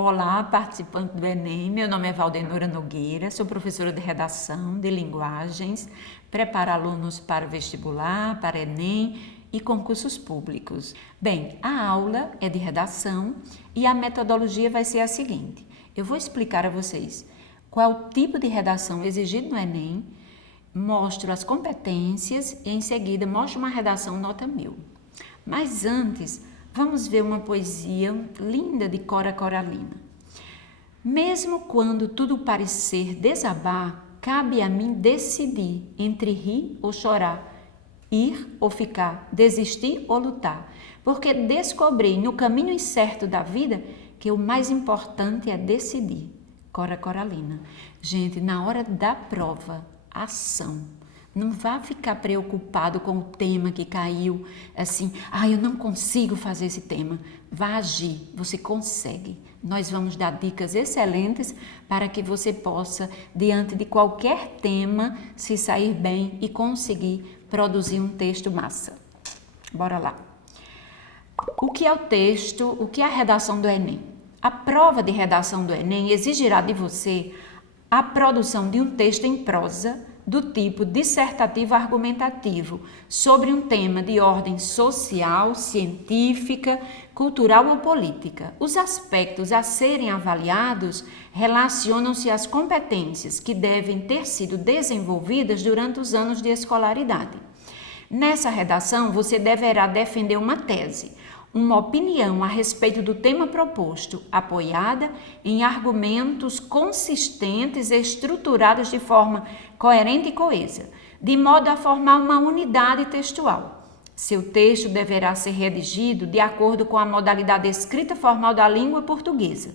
Olá, participante do Enem, meu nome é Valdenora Nogueira, sou professora de redação, de linguagens, preparo alunos para o vestibular, para Enem e concursos públicos. Bem, a aula é de redação e a metodologia vai ser a seguinte: eu vou explicar a vocês qual é o tipo de redação exigido no Enem, mostro as competências e em seguida mostro uma redação nota 1000. Mas antes, vamos ver uma poesia linda de Cora Coralina. Mesmo quando tudo parecer desabar, cabe a mim decidir entre rir ou chorar, ir ou ficar, desistir ou lutar, porque descobri no caminho incerto da vida que o mais importante é decidir. Cora Coralina. Gente, na hora da prova, ação. Não vá ficar preocupado com o tema que caiu, assim, eu não consigo fazer esse tema. Vá agir, você consegue. Nós vamos dar dicas excelentes para que você possa, diante de qualquer tema, se sair bem e conseguir produzir um texto massa. Bora lá. O que é o texto? O que é a redação do Enem? A prova de redação do Enem exigirá de você a produção de um texto em prosa, do tipo dissertativo argumentativo, sobre um tema de ordem social, científica, cultural ou política. Os aspectos a serem avaliados relacionam-se às competências que devem ter sido desenvolvidas durante os anos de escolaridade. Nessa redação, você deverá defender uma tese, uma opinião a respeito do tema proposto, apoiada em argumentos consistentes e estruturados de forma coerente e coesa, de modo a formar uma unidade textual. Seu texto deverá ser redigido de acordo com a modalidade escrita formal da língua portuguesa.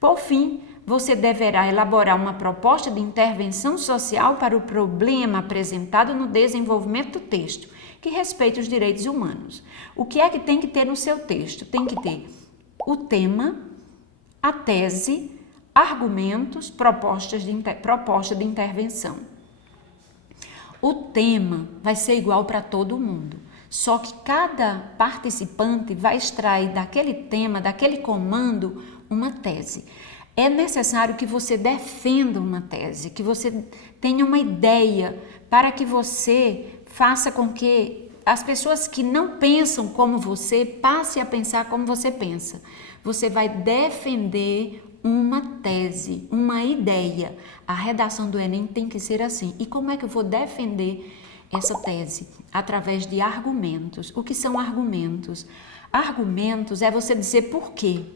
Por fim, você deverá elaborar uma proposta de intervenção social para o problema apresentado no desenvolvimento do texto, que respeita os direitos humanos. O que é que tem que ter no seu texto? Tem que ter o tema, a tese, argumentos, proposta de intervenção. O tema vai ser igual para todo mundo, só que cada participante vai extrair daquele tema, daquele comando, uma tese. É necessário que você defenda uma tese, que você tenha uma ideia, para que você faça com que as pessoas que não pensam como você passem a pensar como você pensa. Você vai defender uma tese, uma ideia. A redação do Enem tem que ser assim. E como é que eu vou defender essa tese? Através de argumentos. O que são argumentos? Argumentos é você dizer por quê.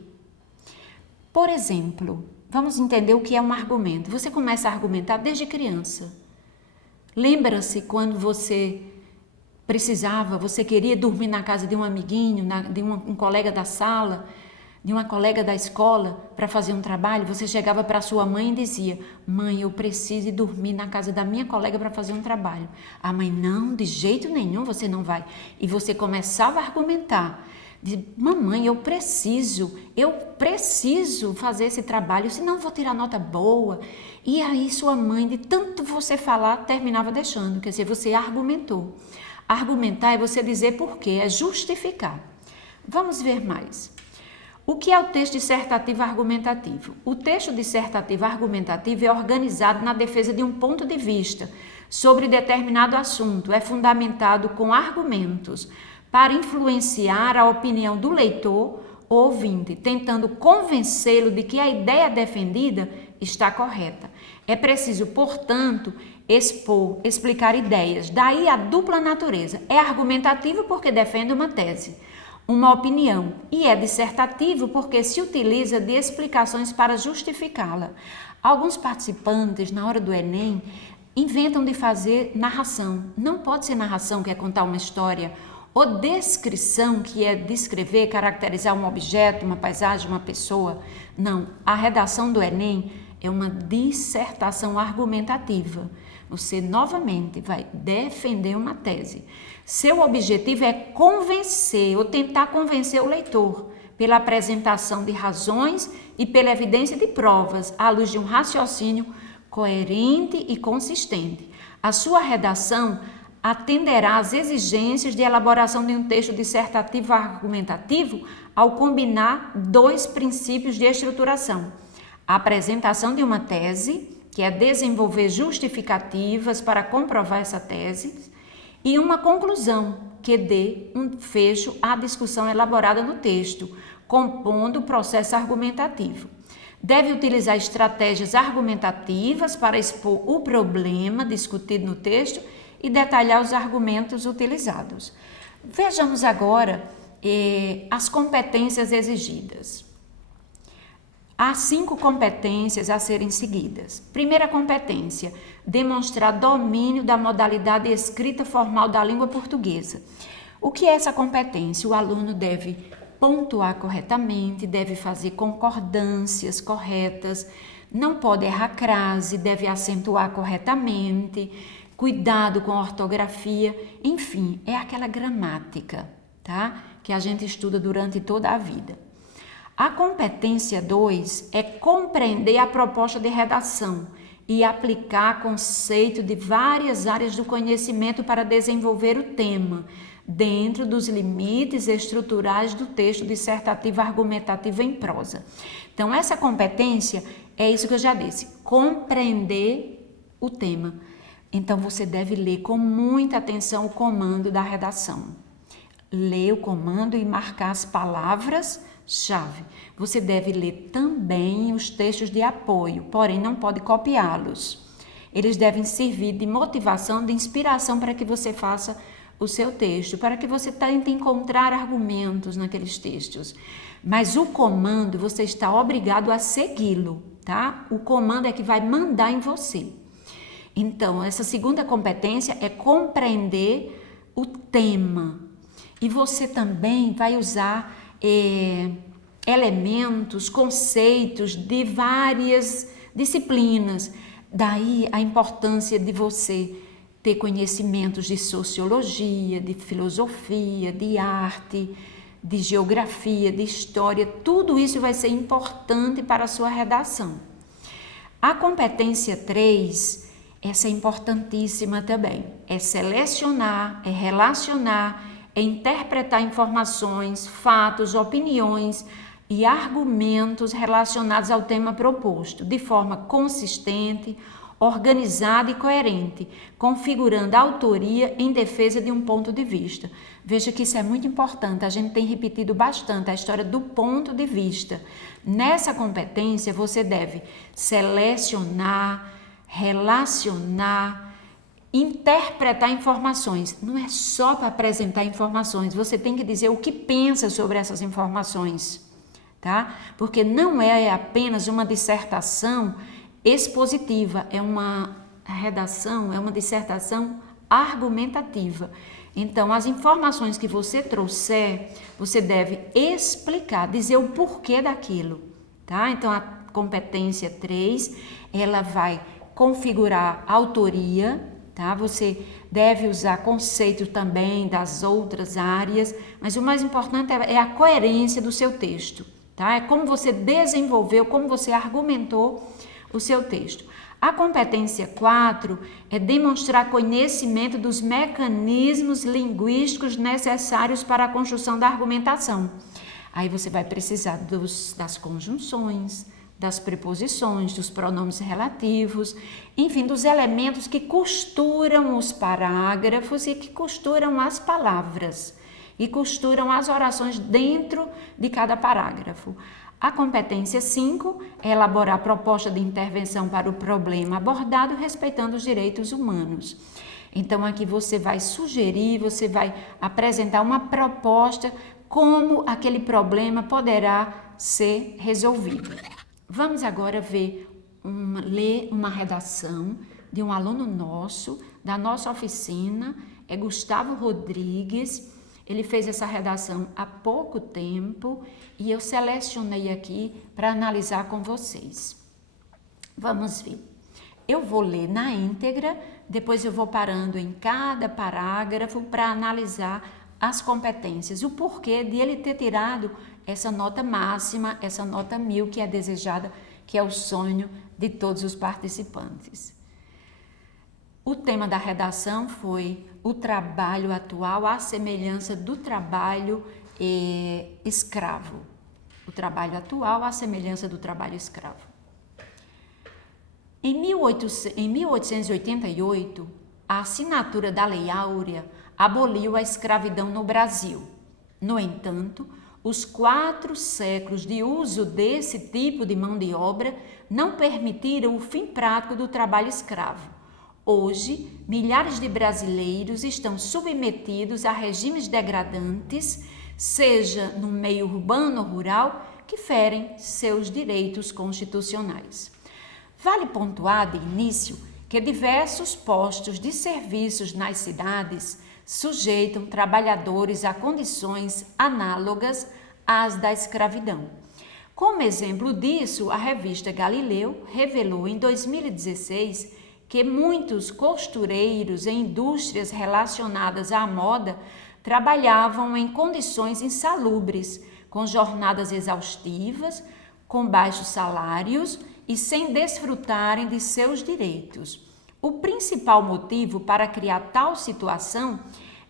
Por exemplo, vamos entender o que é um argumento. Você começa a argumentar desde criança. Lembra-se quando você você queria dormir na casa de um amiguinho, de um colega da sala, de uma colega da escola para fazer um trabalho? Você chegava para sua mãe e dizia: mãe, eu preciso ir dormir na casa da minha colega para fazer um trabalho. A mãe: não, de jeito nenhum você não vai. E você começava a argumentar. Mamãe, eu preciso fazer esse trabalho, senão eu vou tirar nota boa. E aí sua mãe, de tanto você falar, terminava deixando, quer dizer, você argumentou. Argumentar é você dizer por quê, é justificar. Vamos ver mais. O que é o texto dissertativo argumentativo? O texto dissertativo argumentativo é organizado na defesa de um ponto de vista sobre determinado assunto, é fundamentado com argumentos para influenciar a opinião do leitor ou ouvinte, tentando convencê-lo de que a ideia defendida está correta. É preciso, portanto, explicar ideias. Daí a dupla natureza. É argumentativo porque defende uma tese, uma opinião, e é dissertativo porque se utiliza de explicações para justificá-la. Alguns participantes, na hora do Enem, inventam de fazer narração. Não pode ser narração, que é contar uma história, ou descrição, que é descrever, caracterizar um objeto, uma paisagem, uma pessoa. Não, a redação do Enem é uma dissertação argumentativa. Você novamente vai defender uma tese. Seu objetivo é convencer ou tentar convencer o leitor pela apresentação de razões e pela evidência de provas à luz de um raciocínio coerente e consistente. A sua redação atenderá às exigências de elaboração de um texto dissertativo argumentativo ao combinar 2 princípios de estruturação: a apresentação de uma tese, que é desenvolver justificativas para comprovar essa tese, e uma conclusão, que dê um fecho à discussão elaborada no texto, compondo o processo argumentativo. Deve utilizar estratégias argumentativas para expor o problema discutido no texto e detalhar os argumentos utilizados. Vejamos agora as competências exigidas. Há 5 competências a serem seguidas. Primeira competência: demonstrar domínio da modalidade escrita formal da língua portuguesa. O que é essa competência? O aluno deve pontuar corretamente, deve fazer concordâncias corretas, não pode errar crase, deve acentuar corretamente, cuidado com a ortografia, enfim, é aquela gramática, tá? Que a gente estuda durante toda a vida. A competência 2 é compreender a proposta de redação e aplicar conceito de várias áreas do conhecimento para desenvolver o tema, dentro dos limites estruturais do texto dissertativo argumentativo em prosa. Então, essa competência é isso que eu já disse, compreender o tema. Então, você deve ler com muita atenção o comando da redação. Ler o comando e marcar as palavras-chave. Você deve ler também os textos de apoio, porém não pode copiá-los. Eles devem servir de motivação, de inspiração para que você faça o seu texto, para que você tente encontrar argumentos naqueles textos. Mas o comando, você está obrigado a segui-lo, tá? O comando é que vai mandar em você. Então, essa segunda competência é compreender o tema. E você também vai usar elementos, conceitos de várias disciplinas. Daí a importância de você ter conhecimentos de sociologia, de filosofia, de arte, de geografia, de história. Tudo isso vai ser importante para a sua redação. A competência 3, essa é importantíssima também. É selecionar, é relacionar, é interpretar informações, fatos, opiniões e argumentos relacionados ao tema proposto, de forma consistente, organizada e coerente, configurando a autoria em defesa de um ponto de vista. Veja que isso é muito importante, a gente tem repetido bastante a história do ponto de vista. Nessa competência, você deve selecionar, relacionar, interpretar informações. Não é só para apresentar informações, você tem que dizer o que pensa sobre essas informações, tá? Porque não é apenas uma dissertação expositiva, é uma redação, é uma dissertação argumentativa. Então, as informações que você trouxer, você deve explicar, dizer o porquê daquilo, tá? Então, a competência 3, ela vai configurar a autoria, tá? Você deve usar conceitos também das outras áreas, mas o mais importante é a coerência do seu texto, tá? É como você desenvolveu, como você argumentou o seu texto. A competência 4 é demonstrar conhecimento dos mecanismos linguísticos necessários para a construção da argumentação. Aí você vai precisar das conjunções, das preposições, dos pronomes relativos, enfim, dos elementos que costuram os parágrafos e que costuram as palavras e costuram as orações dentro de cada parágrafo. A competência 5 é elaborar proposta de intervenção para o problema abordado, respeitando os direitos humanos. Então, aqui você vai sugerir, você vai apresentar uma proposta como aquele problema poderá ser resolvido. Vamos agora ler uma redação de um aluno nosso, da nossa oficina, é Gustavo Rodrigues. Ele fez essa redação há pouco tempo e eu selecionei aqui para analisar com vocês. Vamos ver. Eu vou ler na íntegra, depois eu vou parando em cada parágrafo para analisar as competências, o porquê de ele ter tirado essa nota máxima, essa nota 1000 que é desejada, que é o sonho de todos os participantes. O tema da redação foi o trabalho atual à semelhança do trabalho escravo. O trabalho atual à semelhança do trabalho escravo. Em 1888, a assinatura da Lei Áurea aboliu a escravidão no Brasil. No entanto, os 4 séculos de uso desse tipo de mão de obra não permitiram o fim prático do trabalho escravo. Hoje, milhares de brasileiros estão submetidos a regimes degradantes, seja no meio urbano ou rural, que ferem seus direitos constitucionais. Vale pontuar de início que diversos postos de serviços nas cidades sujeitam trabalhadores a condições análogas às da escravidão. Como exemplo disso, a revista Galileu revelou em 2016 que muitos costureiros em indústrias relacionadas à moda trabalhavam em condições insalubres, com jornadas exaustivas, com baixos salários e sem desfrutarem de seus direitos. O principal motivo para criar tal situação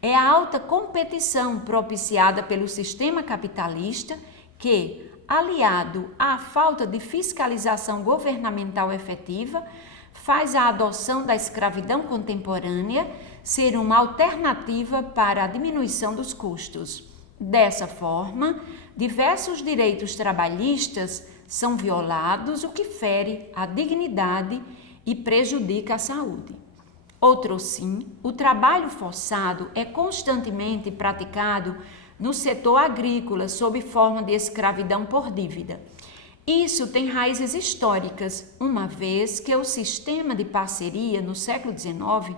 é a alta competição propiciada pelo sistema capitalista que, aliado à falta de fiscalização governamental efetiva, faz a adoção da escravidão contemporânea ser uma alternativa para a diminuição dos custos. Dessa forma, diversos direitos trabalhistas são violados, o que fere a dignidade e prejudica a saúde. Outrosim, o trabalho forçado é constantemente praticado no setor agrícola sob forma de escravidão por dívida. Isso tem raízes históricas, uma vez que o sistema de parceria no século XIX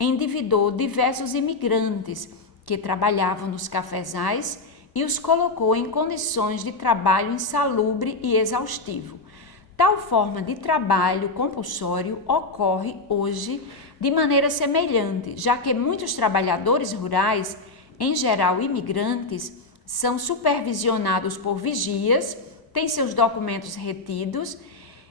endividou diversos imigrantes que trabalhavam nos cafezais e os colocou em condições de trabalho insalubre e exaustivo. Tal forma de trabalho compulsório ocorre hoje de maneira semelhante, já que muitos trabalhadores rurais, em geral imigrantes, são supervisionados por vigias, têm seus documentos retidos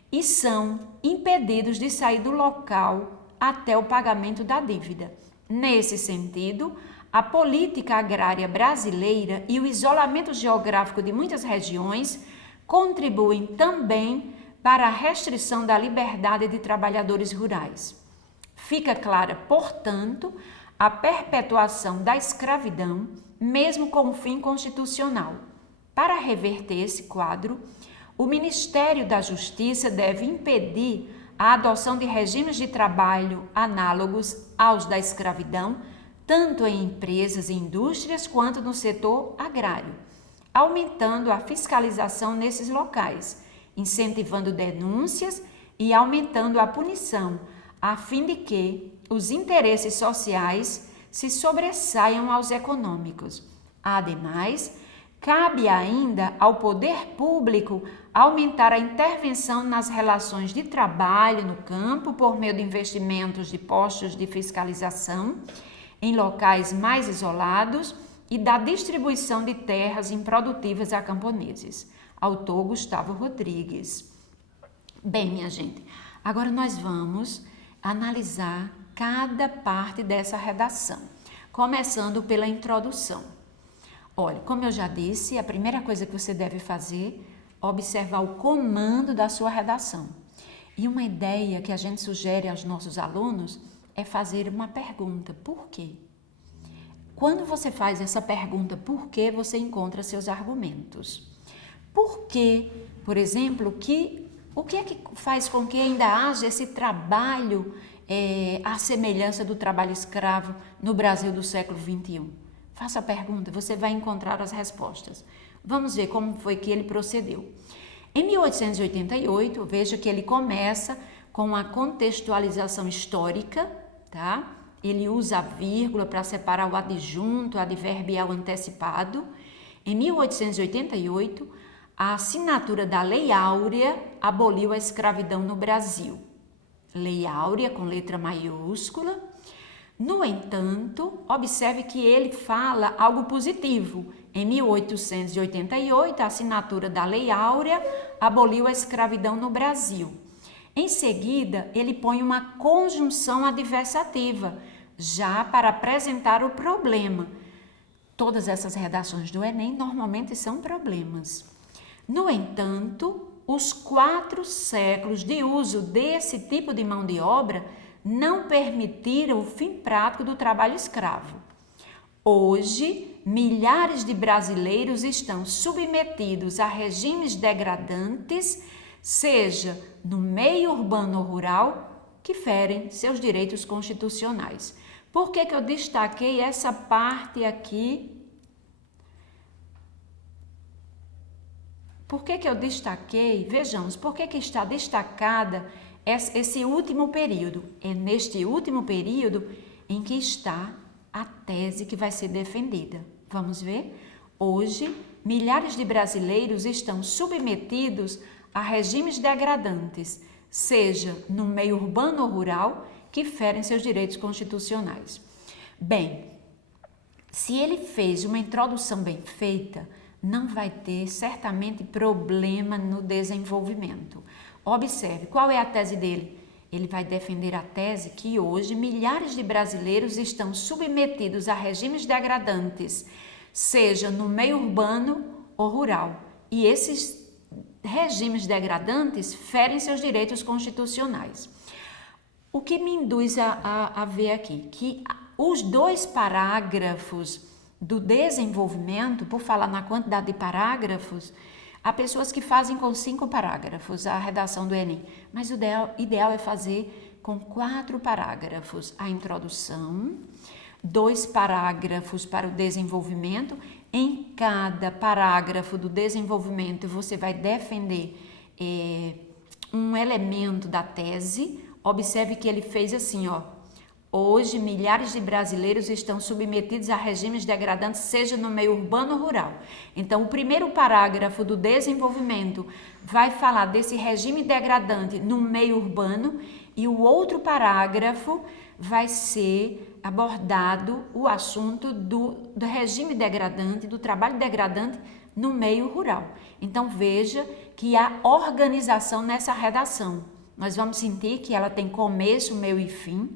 e são impedidos de sair do local até o pagamento da dívida. Nesse sentido, a política agrária brasileira e o isolamento geográfico de muitas regiões contribuem também para a restrição da liberdade de trabalhadores rurais. Fica clara, portanto, a perpetuação da escravidão, mesmo com o fim constitucional. Para reverter esse quadro, o Ministério da Justiça deve impedir a adoção de regimes de trabalho análogos aos da escravidão, tanto em empresas e indústrias quanto no setor agrário, aumentando a fiscalização nesses locais, incentivando denúncias e aumentando a punição, a fim de que os interesses sociais se sobressaiam aos econômicos. Ademais, cabe ainda ao poder público aumentar a intervenção nas relações de trabalho no campo por meio de investimentos de postos de fiscalização em locais mais isolados e da distribuição de terras improdutivas a camponeses. Autor Gustavo Rodrigues. Bem, minha gente, agora nós vamos analisar cada parte dessa redação, começando pela introdução. Olha, como eu já disse, a primeira coisa que você deve fazer é observar o comando da sua redação. E uma ideia que a gente sugere aos nossos alunos é fazer uma pergunta: por quê? Quando você faz essa pergunta, por quê, você encontra seus argumentos. Por quê, por exemplo, o que é que faz com que ainda haja esse trabalho à semelhança do trabalho escravo no Brasil do século XXI? Faça a pergunta, você vai encontrar as respostas. Vamos ver como foi que ele procedeu. Em 1888, veja que ele começa com a contextualização histórica, tá? Ele usa a vírgula para separar o adjunto, adverbial antecipado. Em 1888, a assinatura da Lei Áurea aboliu a escravidão no Brasil. Lei Áurea com letra maiúscula. No entanto, observe que ele fala algo positivo. Em 1888, a assinatura da Lei Áurea aboliu a escravidão no Brasil. Em seguida, ele põe uma conjunção adversativa, já para apresentar o problema. Todas essas redações do Enem normalmente são problemas. No entanto, os 4 séculos de uso desse tipo de mão de obra não permitiram o fim prático do trabalho escravo. Hoje, milhares de brasileiros estão submetidos a regimes degradantes, seja no meio urbano ou rural, que ferem seus direitos constitucionais. Por que eu destaquei essa parte aqui? Por que eu destaquei? Vejamos, por que está destacada esse último período? É neste último período em que está a tese que vai ser defendida. Vamos ver? Hoje, milhares de brasileiros estão submetidos a regimes degradantes, seja no meio urbano ou rural, que ferem seus direitos constitucionais. Bem, se ele fez uma introdução bem feita, não vai ter certamente problema no desenvolvimento. Observe, qual é a tese dele? Ele vai defender a tese que hoje milhares de brasileiros estão submetidos a regimes degradantes, seja no meio urbano ou rural. E esses regimes degradantes ferem seus direitos constitucionais. O que me induz a ver aqui? Que os 2 parágrafos do desenvolvimento, por falar na quantidade de parágrafos, há pessoas que fazem com 5 parágrafos a redação do Enem, mas o ideal é fazer com 4 parágrafos a introdução, 2 parágrafos para o desenvolvimento. Em cada parágrafo do desenvolvimento você vai defender um elemento da tese. Observe que ele fez assim, ó. Hoje, milhares de brasileiros estão submetidos a regimes degradantes, seja no meio urbano ou rural. Então, o primeiro parágrafo do desenvolvimento vai falar desse regime degradante no meio urbano e o outro parágrafo vai ser abordado o assunto do regime degradante, do trabalho degradante no meio rural. Então, veja que há organização nessa redação. Nós vamos sentir que ela tem começo, meio e fim.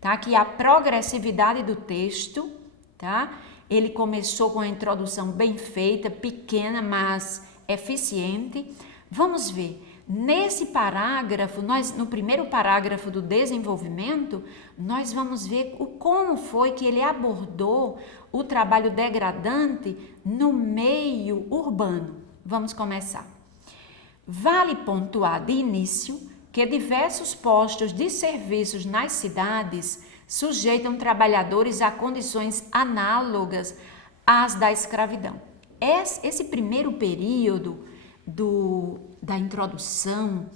Tá? Que a progressividade do texto, tá? Ele começou com a introdução bem feita, pequena, mas eficiente. Vamos ver, nesse parágrafo, no primeiro parágrafo do desenvolvimento, nós vamos ver como foi que ele abordou o trabalho degradante no meio urbano. Vamos começar. Vale pontuar de início que diversos postos de serviços nas cidades sujeitam trabalhadores a condições análogas às da escravidão. Esse primeiro período da introdução,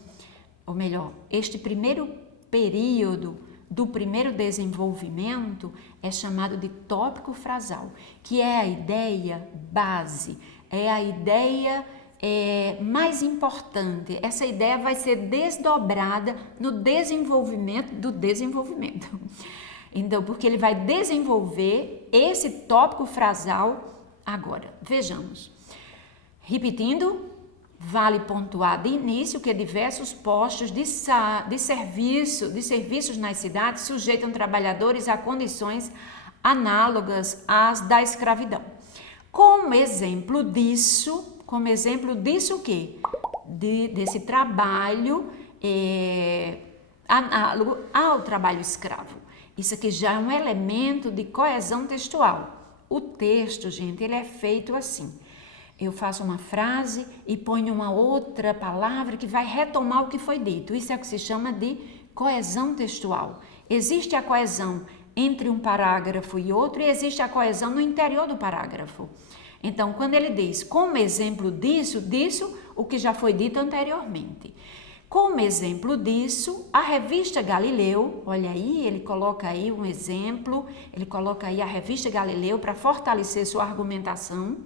ou melhor, este primeiro período do primeiro desenvolvimento é chamado de tópico frasal, que é a ideia base, é a ideia mais importante. Essa ideia vai ser desdobrada no desenvolvimento do desenvolvimento. Então, porque ele vai desenvolver esse tópico frasal agora. Vejamos. Repetindo, vale pontuar de início que diversos postos de serviços nas cidades sujeitam trabalhadores a condições análogas às da escravidão. Como exemplo disso o quê? Desse trabalho análogo ao trabalho escravo. Isso aqui já é um elemento de coesão textual. O texto, gente, ele é feito assim. Eu faço uma frase e ponho uma outra palavra que vai retomar o que foi dito. Isso é o que se chama de coesão textual. Existe a coesão entre um parágrafo e outro e existe a coesão no interior do parágrafo. Então, quando ele diz, como exemplo disso, o que já foi dito anteriormente. Como exemplo disso, a revista Galileu, olha aí, ele coloca aí um exemplo, ele coloca aí a revista Galileu para fortalecer sua argumentação.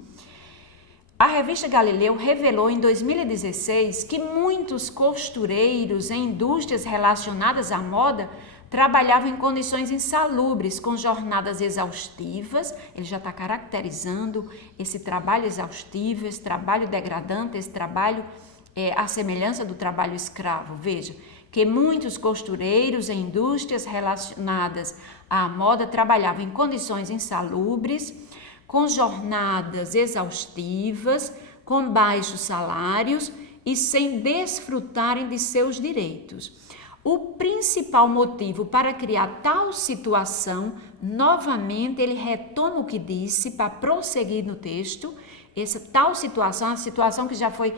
A revista Galileu revelou em 2016 que muitos costureiros em indústrias relacionadas à moda trabalhavam em condições insalubres, com jornadas exaustivas. Ele já está caracterizando esse trabalho exaustivo, esse trabalho degradante, esse trabalho à semelhança do trabalho escravo. Veja, que muitos costureiros em indústrias relacionadas à moda trabalhavam em condições insalubres, com jornadas exaustivas, com baixos salários e sem desfrutarem de seus direitos. O principal motivo para criar tal situação, novamente ele retoma o que disse para prosseguir no texto, essa tal situação, a situação que já foi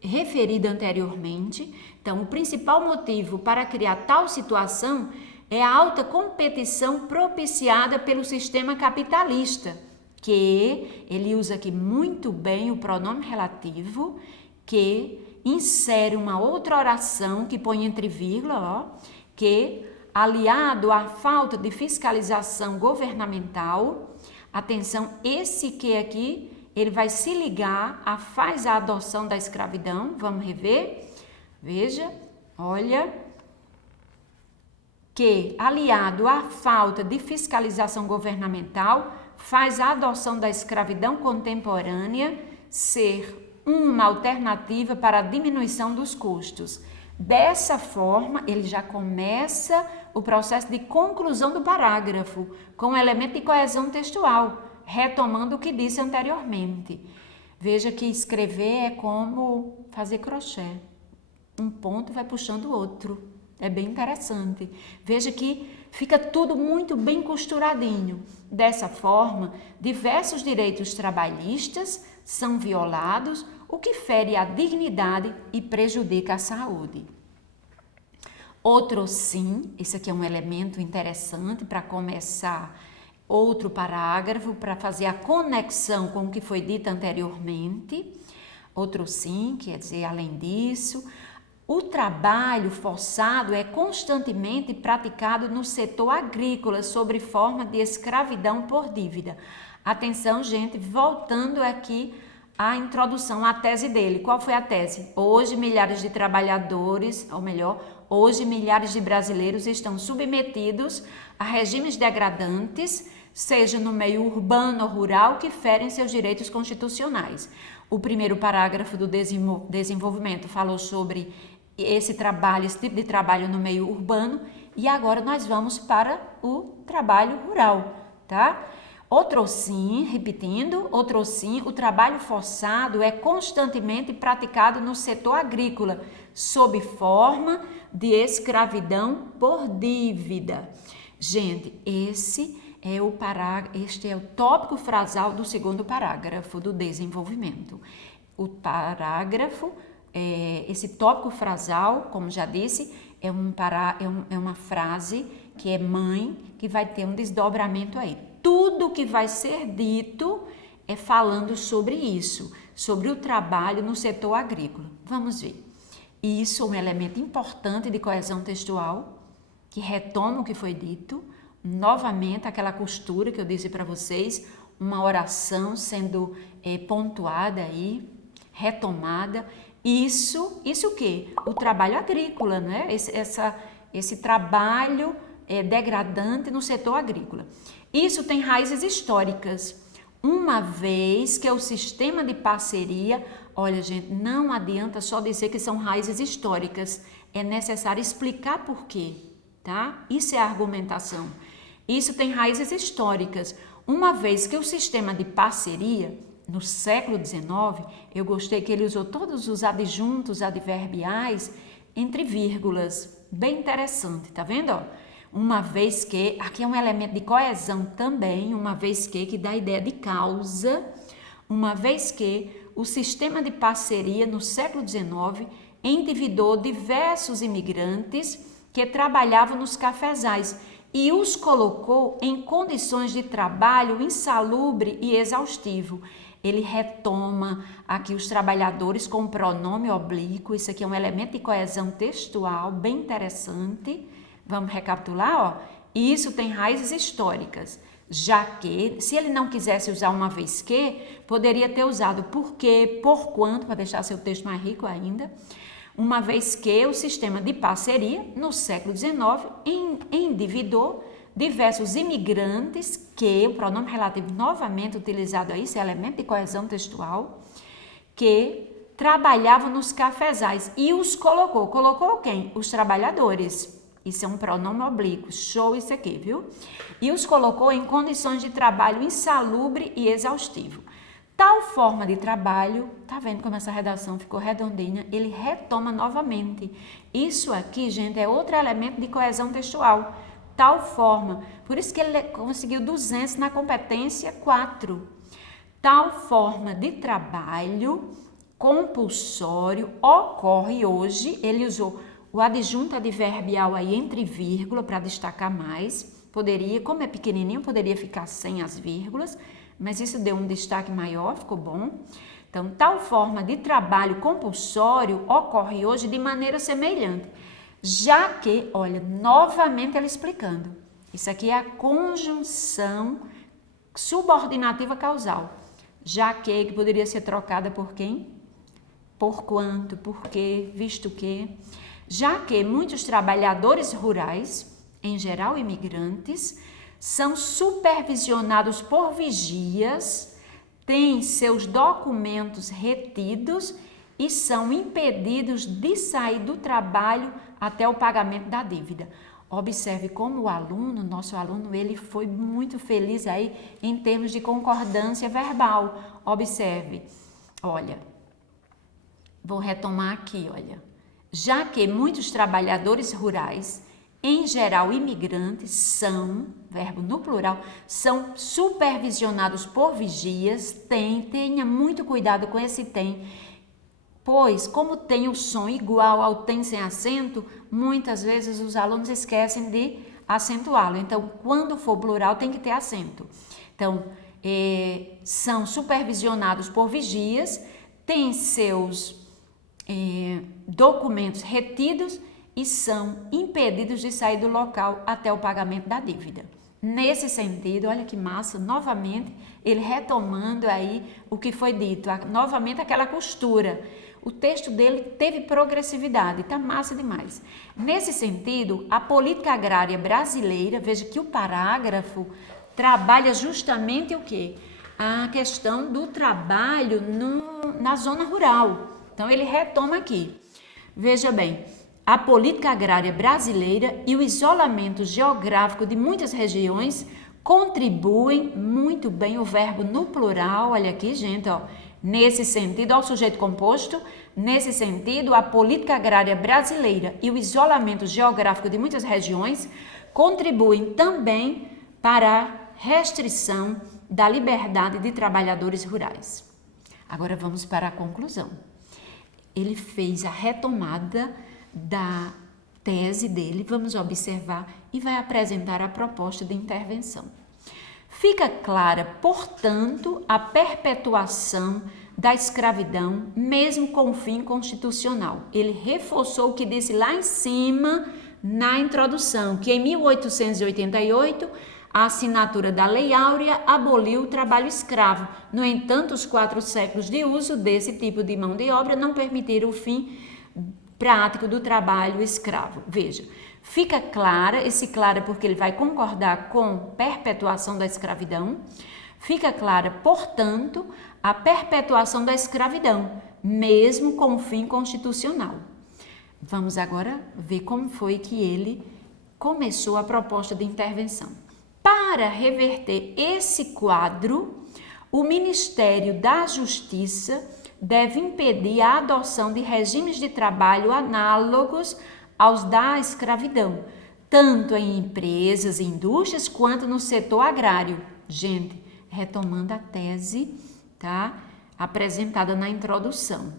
referida anteriormente. Então, o principal motivo para criar tal situação é a alta competição propiciada pelo sistema capitalista, que ele usa aqui muito bem o pronome relativo, que insere uma outra oração que põe entre vírgula, ó, que aliado à falta de fiscalização governamental, atenção, esse que aqui, ele vai se ligar a faz a adoção da escravidão, vamos rever, veja, olha, que aliado à falta de fiscalização governamental, faz a adoção da escravidão contemporânea ser uma alternativa para a diminuição dos custos. Dessa forma, ele já começa o processo de conclusão do parágrafo, com um elemento de coesão textual, retomando o que disse anteriormente. Veja que escrever é como fazer crochê. Um ponto vai puxando o outro. É bem interessante. Veja que fica tudo muito bem costuradinho. Dessa forma, diversos direitos trabalhistas são violados, o que fere a dignidade e prejudica a saúde. Outro sim, esse aqui é um elemento interessante para começar outro parágrafo, para fazer a conexão com o que foi dito anteriormente. Outro sim, quer dizer, além disso, o trabalho forçado é constantemente praticado no setor agrícola sob forma de escravidão por dívida. Atenção, gente, voltando aqui à introdução, à tese dele. Qual foi a tese? Hoje, milhares de trabalhadores, ou melhor, hoje milhares de brasileiros estão submetidos a regimes degradantes, seja no meio urbano ou rural, que ferem seus direitos constitucionais. O primeiro parágrafo do desenvolvimento falou sobre esse trabalho, esse tipo de trabalho no meio urbano, e agora nós vamos para o trabalho rural, tá? Outro sim, repetindo, outro sim, o trabalho forçado é constantemente praticado no setor agrícola, sob forma de escravidão por dívida. Gente, este é o tópico frasal do segundo parágrafo do desenvolvimento. O parágrafo, esse tópico frasal, como já disse, é uma frase que é mãe, que vai ter um desdobramento aí. Tudo que vai ser dito é falando sobre isso, sobre o trabalho no setor agrícola. Vamos ver. Isso é um elemento importante de coesão textual, que retoma o que foi dito. Novamente, aquela costura que eu disse para vocês, uma oração sendo pontuada aí, retomada. Isso o quê? O trabalho agrícola, né? Esse trabalho degradante no setor agrícola. Isso tem raízes históricas, uma vez que o sistema de parceria, olha gente, não adianta só dizer que são raízes históricas, é necessário explicar por quê, tá? Isso é a argumentação. Isso tem raízes históricas, uma vez que o sistema de parceria, no século XIX, eu gostei que ele usou todos os adjuntos adverbiais entre vírgulas, bem interessante, tá vendo, ó? Uma vez que, aqui é um elemento de coesão também, uma vez que dá a ideia de causa, uma vez que o sistema de parceria no século XIX endividou diversos imigrantes que trabalhavam nos cafezais e os colocou em condições de trabalho insalubre e exaustivo. Ele retoma aqui os trabalhadores com pronome oblíquo, isso aqui é um elemento de coesão textual bem interessante. Vamos recapitular, ó. Isso tem raízes históricas, já que, se ele não quisesse usar uma vez que, poderia ter usado por quê, por quanto, para deixar seu texto mais rico ainda, uma vez que o sistema de parceria, no século XIX, endividou diversos imigrantes, que o pronome relativo novamente utilizado aí, esse elemento de coesão textual, que trabalhavam nos cafezais e os colocou. Colocou quem? Os trabalhadores. Isso é um pronome oblíquo, show isso aqui, viu? E os colocou em condições de trabalho insalubre e exaustivo. Tal forma de trabalho, tá vendo como essa redação ficou redondinha? Ele retoma novamente. Isso aqui, gente, é outro elemento de coesão textual. Tal forma. Por isso que ele conseguiu 200 na competência 4. Tal forma de trabalho compulsório ocorre hoje. Ele usou o adjunto adverbial aí entre vírgula para destacar mais. Poderia, como é pequenininho, poderia ficar sem as vírgulas, mas isso deu um destaque maior, ficou bom. Então, tal forma de trabalho compulsório ocorre hoje de maneira semelhante, já que, olha, novamente ela explicando, isso aqui é a conjunção subordinativa causal, já que poderia ser trocada por quem? Por quanto, por quê, visto que, já que muitos trabalhadores rurais, em geral imigrantes, são supervisionados por vigias, têm seus documentos retidos e são impedidos de sair do trabalho até o pagamento da dívida. Observe como o aluno, nosso aluno, ele foi muito feliz aí em termos de concordância verbal. Observe, olha, vou retomar aqui, olha. Já que muitos trabalhadores rurais, em geral imigrantes, são, verbo no plural, são supervisionados por vigias, tenha muito cuidado com esse tem, pois como tem o som igual ao tem sem acento, muitas vezes os alunos esquecem de acentuá-lo. Então, quando for plural, tem que ter acento. Então, são supervisionados por vigias, têm seus documentos retidos e são impedidos de sair do local até o pagamento da dívida. Nesse sentido, olha que massa, novamente, ele retomando aí o que foi dito, novamente aquela costura. O texto dele teve progressividade, tá massa demais. Nesse sentido, a política agrária brasileira, veja que o parágrafo trabalha justamente o quê? A questão do trabalho na zona rural. Então, ele retoma aqui. Veja bem, a política agrária brasileira e o isolamento geográfico de muitas regiões contribuem muito bem, o verbo no plural, olha aqui, gente, ó, nesse sentido, ao sujeito composto, nesse sentido, a política agrária brasileira e o isolamento geográfico de muitas regiões contribuem também para a restrição da liberdade de trabalhadores rurais. Agora vamos para a conclusão. Ele fez a retomada da tese dele, vamos observar e vai apresentar a proposta de intervenção. Fica clara, portanto, a perpetuação da escravidão, mesmo com fim constitucional. Ele reforçou o que disse lá em cima na introdução, que em 1888 a assinatura da Lei Áurea aboliu o trabalho escravo. No entanto, os 4 séculos de uso desse tipo de mão de obra não permitiram o fim prático do trabalho escravo. Veja, fica clara, esse clara porque ele vai concordar com perpetuação da escravidão. Fica clara, portanto, a perpetuação da escravidão, mesmo com fim constitucional. Vamos agora ver como foi que ele começou a proposta de intervenção. Para reverter esse quadro, o Ministério da Justiça deve impedir a adoção de regimes de trabalho análogos aos da escravidão, tanto em empresas e indústrias quanto no setor agrário. Gente, retomando a tese, tá? Apresentada na introdução.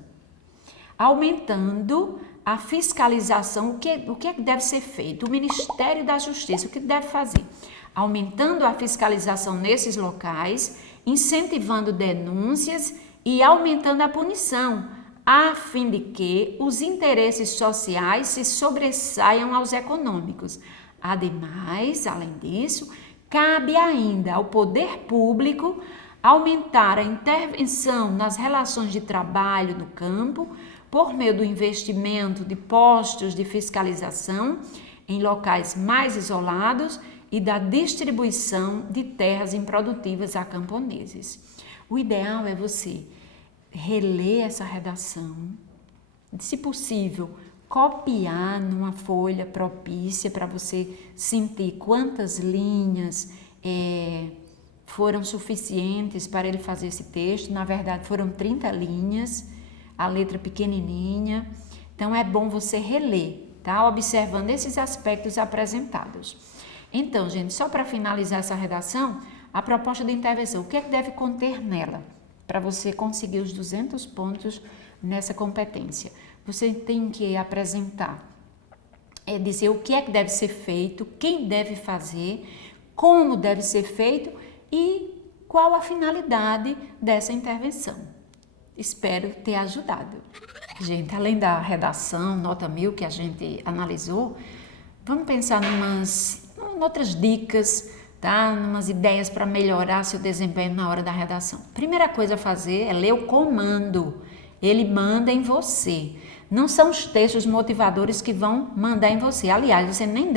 Aumentando a fiscalização, o que é que deve ser feito? O Ministério da Justiça, o que deve fazer? Aumentando a fiscalização nesses locais, incentivando denúncias e aumentando a punição, a fim de que os interesses sociais se sobressaiam aos econômicos. Ademais, além disso, cabe ainda ao poder público aumentar a intervenção nas relações de trabalho no campo por meio do investimento de postos de fiscalização em locais mais isolados e da distribuição de terras improdutivas a camponeses. O ideal é você reler essa redação, se possível, copiar numa folha propícia para você sentir quantas linhas foram suficientes para ele fazer esse texto. Na verdade, foram 30 linhas, a letra pequenininha. Então, é bom você reler, tá? Observando esses aspectos apresentados. Então, gente, só para finalizar essa redação, a proposta de intervenção, o que é que deve conter nela? Para você conseguir os 200 pontos nessa competência. Você tem que apresentar, dizer o que é que deve ser feito, quem deve fazer, como deve ser feito e qual a finalidade dessa intervenção. Espero ter ajudado. Gente, além da redação, nota 1000 que a gente analisou, vamos pensar em outras dicas, tá? Umas ideias para melhorar seu desempenho na hora da redação. Primeira coisa a fazer é ler o comando. Ele manda em você. Não são os textos motivadores que vão mandar em você. Aliás, você nem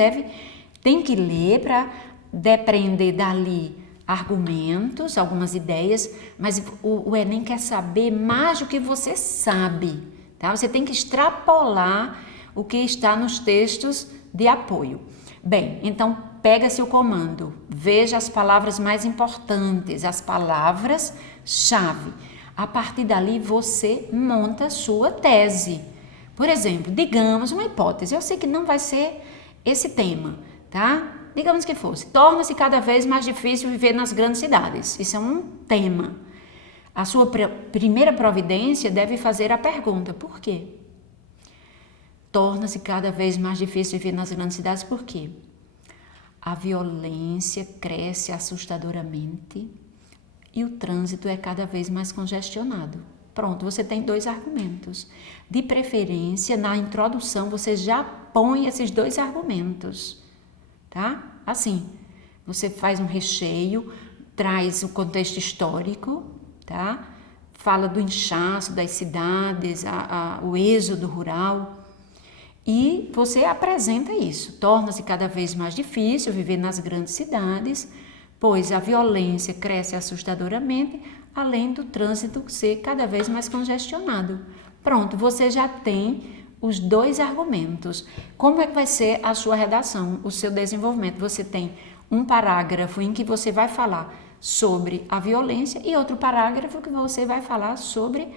tem que ler para depreender dali argumentos, algumas ideias, mas o Enem quer saber mais do que você sabe, tá? Você tem que extrapolar o que está nos textos de apoio. Bem, então pega-se o comando, veja as palavras mais importantes, as palavras-chave. A partir dali você monta a sua tese. Por exemplo, digamos uma hipótese, eu sei que não vai ser esse tema, tá? Digamos que fosse, torna-se cada vez mais difícil viver nas grandes cidades. Isso é um tema. A sua primeira providência deve fazer a pergunta, por quê? Torna-se cada vez mais difícil viver nas grandes cidades, por quê? A violência cresce assustadoramente e o trânsito é cada vez mais congestionado. Pronto, você tem 2 argumentos. De preferência, na introdução, você já põe esses 2 argumentos, tá? Assim, você faz um recheio, traz o contexto histórico, tá? Fala do inchaço das cidades, o êxodo rural e você apresenta isso. Torna-se cada vez mais difícil viver nas grandes cidades, pois a violência cresce assustadoramente, além do trânsito ser cada vez mais congestionado. Pronto, você já tem os 2 argumentos. Como é que vai ser a sua redação, o seu desenvolvimento? Você tem um parágrafo em que você vai falar sobre a violência e outro parágrafo que você vai falar sobre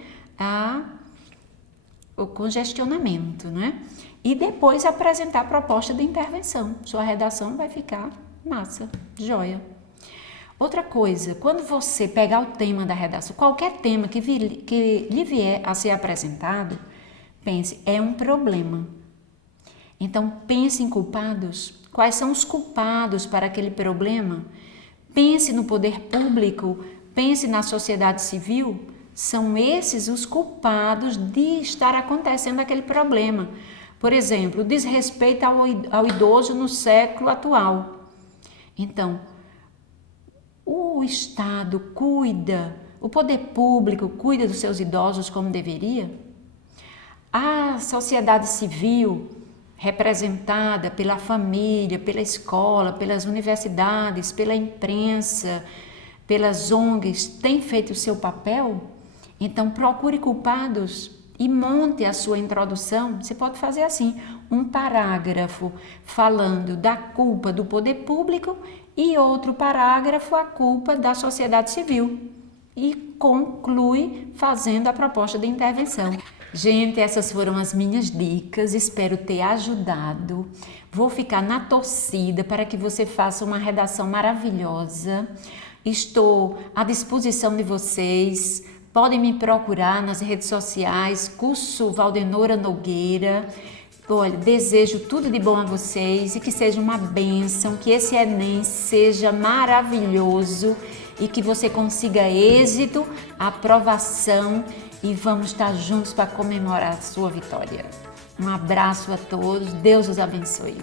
o congestionamento, né? E depois apresentar a proposta de intervenção. Sua redação vai ficar massa, joia. Outra coisa, quando você pegar o tema da redação, qualquer tema que lhe vier a ser apresentado, pense, é um problema. Então, pense em culpados. Quais são os culpados para aquele problema? Pense no poder público, pense na sociedade civil. São esses os culpados de estar acontecendo aquele problema. Por exemplo, o desrespeito ao idoso no século atual. Então, o Estado cuida, o poder público cuida dos seus idosos como deveria? A sociedade civil, representada pela família, pela escola, pelas universidades, pela imprensa, pelas ONGs, tem feito o seu papel? Então, procure culpados e monte a sua introdução. Você pode fazer assim, um parágrafo falando da culpa do poder público e outro parágrafo a culpa da sociedade civil. E conclui fazendo a proposta de intervenção. Gente, essas foram as minhas dicas, espero ter ajudado. Vou ficar na torcida para que você faça uma redação maravilhosa. Estou à disposição de vocês. Podem me procurar nas redes sociais, curso Valdenora Nogueira. Olha, desejo tudo de bom a vocês e que seja uma bênção, que esse Enem seja maravilhoso e que você consiga êxito, aprovação e vamos estar juntos para comemorar a sua vitória. Um abraço a todos, Deus os abençoe.